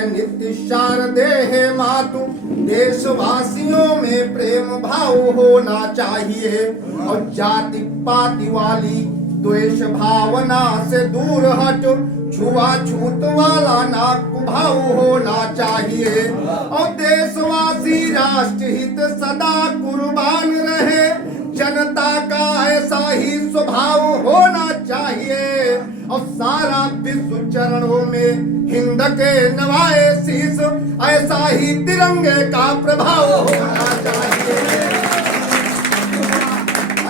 मैं नित्य शारदे हे मातु। देशवासियों में प्रेम भाव होना चाहिए और जाति पाति वाली द्वेष भावना से दूर हट छुआछूत वाला ना कुभाव होना चाहिए और देशवासी राष्ट्र हित सदा कुर्बान रहे। जनता का ऐसा ही स्वभाव होना चाहिए और सारा विश्व चरणों में हिंद के नवाए शीश ऐसा ही तिरंगे का प्रभाव होना चाहिए।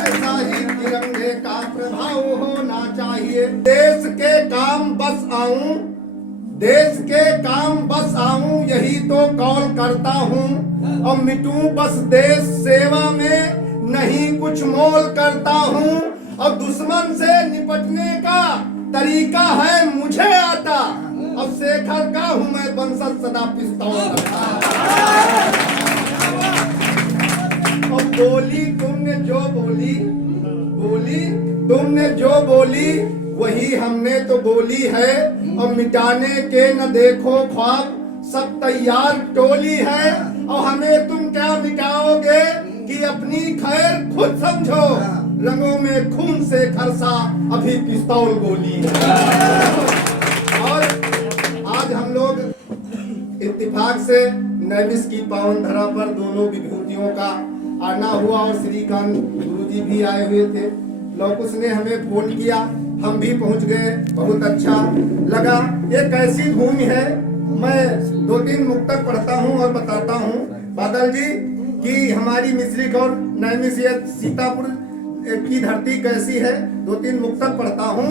ऐसा ही तिरंगे का प्रभाव होना चाहिए। देश के काम बस आऊं, देश के काम बस आऊं यही तो कॉल करता हूं और मिटूं बस देश सेवा में नहीं कुछ मोल करता हूं और दुश्मन से निपटने का तरीका है मुझे आता और शेखर का हूं मैं बंसल सदा पिस्तौल रखा। और बोली तुमने जो बोली, बोली तुमने जो बोली वही हमने तो बोली है और मिटाने के न देखो ख्वाब सब तैयार टोली है और हमें तुम क्या मिटाओगे कि अपनी खैर खुद समझो। रंगों में खून से खरसा अभी पिस्तौल गोली है। और आज हम लोग इत्तेफाक से नैमिष की पावन धरा पर दोनों विभूतियों का आना हुआ और श्रीकांत गुरुजी भी आए हुए थे। लौकुश ने हमें फोन किया, हम भी पहुंच गए, बहुत अच्छा लगा। ये कैसी भूमि है, मैं 2-3 मुक्तक पढ़ता हूं और बताता हूं बादल जी कि हमारी मिश्रिक और नैमिष सीतापुर की धरती कैसी है। 2-3 मुक्तक पढ़ता हूं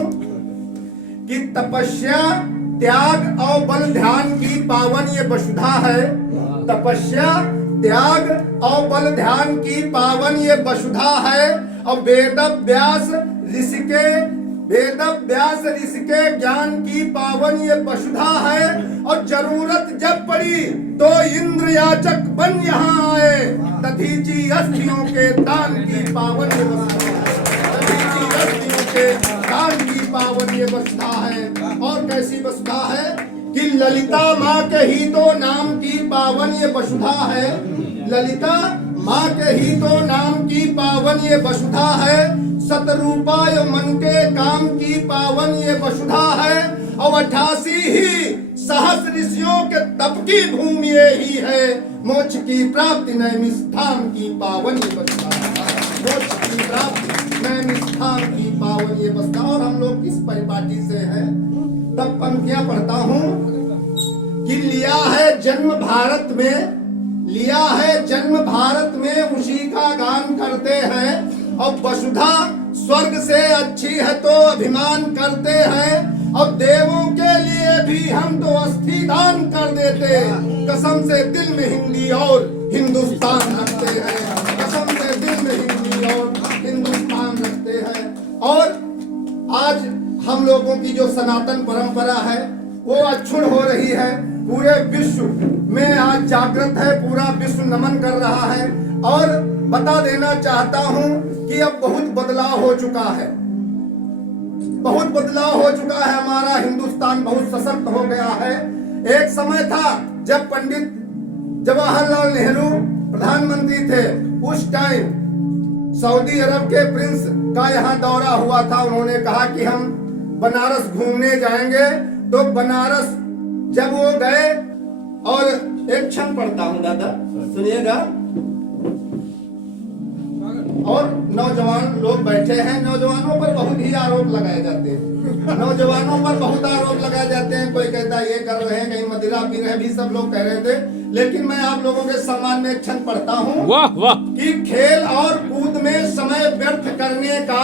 कि तपस्या त्याग और बल ध्यान की पावन ये वसुधा है। तपस्या त्याग और बल ध्यान की पावन ये वसुधा है और वेद व्यास ऋषि के ज्ञान की पावन ये वसुधा है और जरूरत जब पड़ी तो इंद्र याचक बन यहाँ आए। दधीची अस्थियों के दान की पावन ये वसुधा है। दधीची अस्थियों के दान की पावन ये वसुधा है। और कैसी वसुधा है कि ललिता माँ के ही तो नाम की पावन ये वसुधा है। ललिता माँ के ही तो नाम की पावन ये वसुधा है। सतरूपाय मन के काम की पावन ये वसुधा है और 88 ही सहस्र ऋषियों के तप की भूमि ही है। मोक्ष की प्राप्ति नैमिष धाम की पावन ये वसुधा है। मोक्ष की प्राप्ति नैमिष धाम की पावन ये वसुधा। और हम लोग किस परिपाटी से हैं, तब पंक्तियां पढ़ता हूं कि लिया है जन्म भारत में, लिया है जन्म भारत में उसी का गान करते हैं और वसुधा स्वर्ग से अच्छी है तो अभिमान करते हैं और देवों के लिए भी हम तो अस्थि दान कर देते। कसम से दिल में हिंदी और हिंदुस्तान रखते हैं। कसम से दिल में हिंदी और हिंदुस्तान रखते हैं। और आज हम लोगों की जो सनातन परंपरा है वो अक्षुण हो रही है। पूरे विश्व में आज जागृत है, पूरा विश्व नमन कर रहा है। और बता देना चाहता हूं कि अब बहुत बदलाव हो चुका है, बहुत बदलाव हो चुका है। हमारा हिंदुस्तान बहुत सशक्त हो गया है। एक समय था जब पंडित जवाहरलाल नेहरू प्रधानमंत्री थे, उस टाइम सऊदी अरब के प्रिंस का यहाँ दौरा हुआ था। उन्होंने कहा कि हम बनारस घूमने जाएंगे। तो बनारस जब वो गए, और एक क्षण पढ़ता हूँ दादा सुनिएगा। और नौजवान लोग बैठे हैं, नौजवानों पर बहुत ही आरोप लगाए जाते हैं। नौजवानों पर बहुत आरोप लगाए जाते हैं। कोई कहता है ये कर रहे हैं, कहीं मदिरा पी रहे हैं, भी सब लोग कह रहे थे। लेकिन मैं आप लोगों के सम्मान में एक क्षण पढ़ता हूँ कि खेल और कूद में समय व्यर्थ करने का,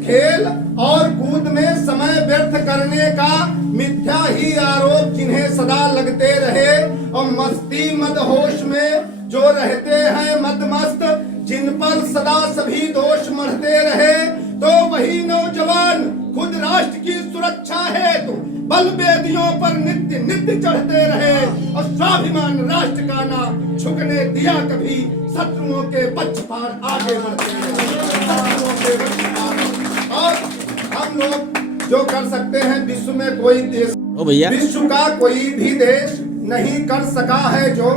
खेल और कूद में समय व्यर्थ करने का मिथ्या ही आरोप जिन्हें सदा लगते रहे और मस्ती मदहोश में जो रहते हैं मदमस्त, जिन पर सदा सभी दोष मढ़ते रहे, तो वही नौजवान खुद राष्ट्र की सुरक्षा हेतु बल बेदियों पर नित्य नित्य चढ़ते रहे और स्वाभिमान राष्ट्र का ना झुकने दिया कभी। शत्रुओं के पक्षपात आगे बढ़ते रहे, शत्रुओं के पक्षपात। और हम लोग जो कर सकते हैं, विश्व में कोई देश, विश्व का कोई भी देश नहीं कर सका है जो,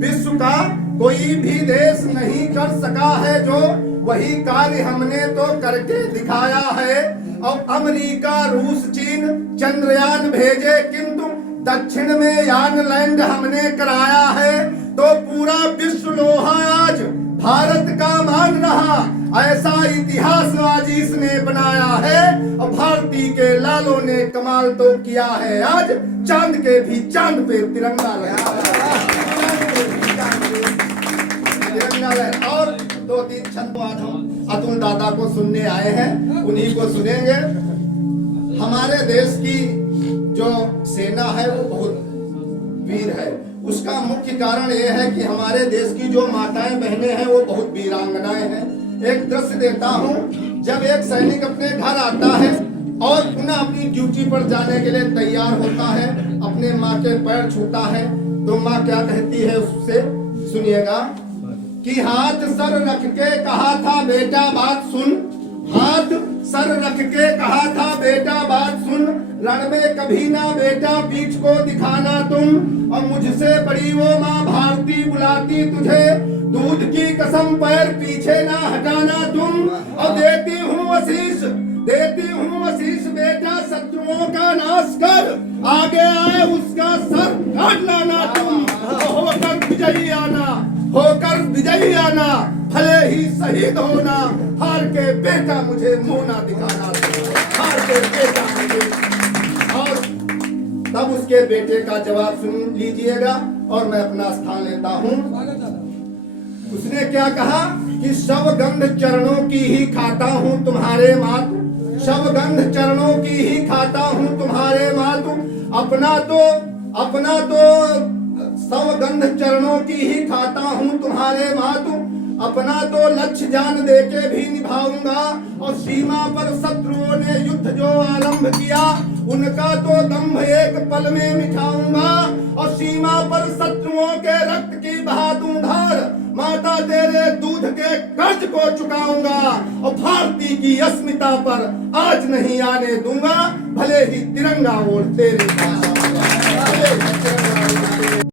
विश्व का कोई भी देश नहीं कर सका है जो, वही कार्य हमने तो करके दिखाया है। और अमेरिका, रूस, चीन चंद्रयान भेजे, किंतु दक्षिण में यान लैंड हमने कराया है। तो पूरा विश्व लोहा आज भारत का मान रहा, ऐसा इतिहास आज इसने बनाया है। और भारतीय के लालों ने कमाल तो किया है, आज चांद के भी चांद पे तिरंगा लगा, तिरंगा लगा। और 2-3 छंद आज हम अतुल दादा को सुनने आए हैं, उन्हीं को सुनेंगे। हमारे देश की जो सेना है वो बहुत वीर है। उसका मुख्य कारण ये है कि हमारे देश की जो माताएं बहनें हैं वो बहुत वीरांगनाएं हैं। एक दृश्य देता हूँ, जब एक सैनिक अपने घर आता है और पुनः अपनी ड्यूटी पर जाने के लिए तैयार होता है, अपने माँ के पैर छूता है, तो माँ क्या कहती है उससे, सुनिएगा कि हाथ सर रख के कहा था बेटा बात सुन, हाथ सर रख के कहा था बेटा बात सुन, रण में कभी ना बेटा पीठ को दिखाना तुम। और मुझसे बड़ी वो माँ भारती बुलाती तुझे, दूध की कसम पैर पीछे ना हटाना तुम। और देती हूँ आशीष बेटा शत्रुओं का नाश कर, आगे आए उसका सर काट लाना तुम। होकर विजयी आना, भले ही शहीद होना, हार के बेटा मुझे मुंह ना दिखाना, हार के बेटा मुझे। और तब उसके बेटे का जवाब सुन लीजिएगा और मैं अपना स्थान लेता हूँ। उसने क्या कहा कि शवगंध चरणों की ही खाता हूँ तुम्हारे मातु, शवगंध चरणों की ही खाता हूँ तुम्हारे मातु। अपना तो शवगंध चरणों की ही खाता हूँ तुम्हारे मातु। अपना तो लक्ष्य जान दे के भी निभाऊंगा, और सीमा पर शत्रुओं ने युद्ध जो आरंभ किया, उनका तो दंभ एक पल में मिटाऊंगा। और सीमा पर शत्रुओं के रक्त की बहा दूं धार, माता तेरे दूध के कर्ज को चुकाऊंगा। और भारती की अस्मिता पर आज नहीं आने दूंगा, भले ही तिरंगा ओढ़ तेरे पास।